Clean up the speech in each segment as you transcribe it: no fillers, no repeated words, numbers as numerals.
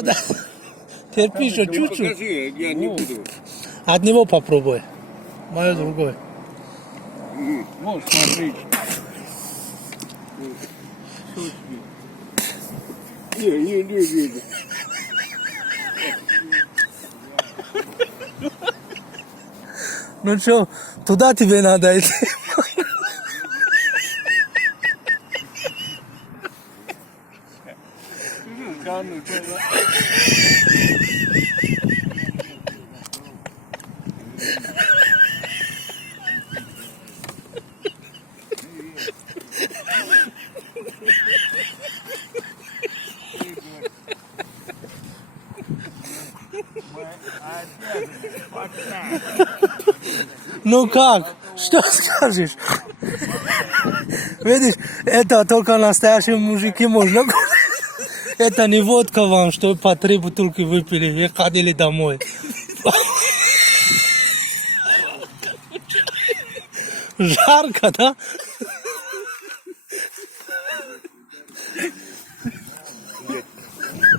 Надо. Терпи еще чуть-чуть. Покажи, я не буду. От него попробуй. Мое другое. Вот, смотри. Не. Ну что, туда тебе надо идти. Ну как? Что скажешь? Видишь, это только настоящие мужики можно. Это не водка вам, что по 3 бутылки выпили и ходили домой. Жарко, да?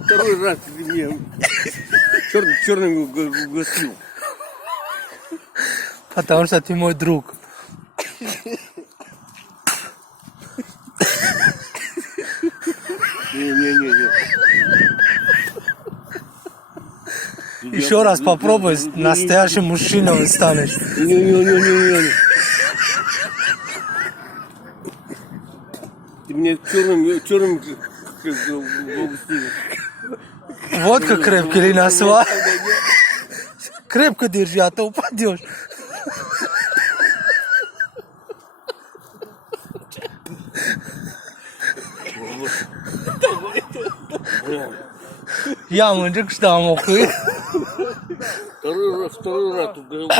Второй раз ты мне черным угостил. Потому что ты мой друг. Не. Еще раз попробуй, настоящим мужчиной станешь. Не. Ты мне черным угостил. Водка крепкий или насва? Крепко держи, а то упадешь. Я мужик, что мог. Второй раз.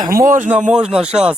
Можно, сейчас.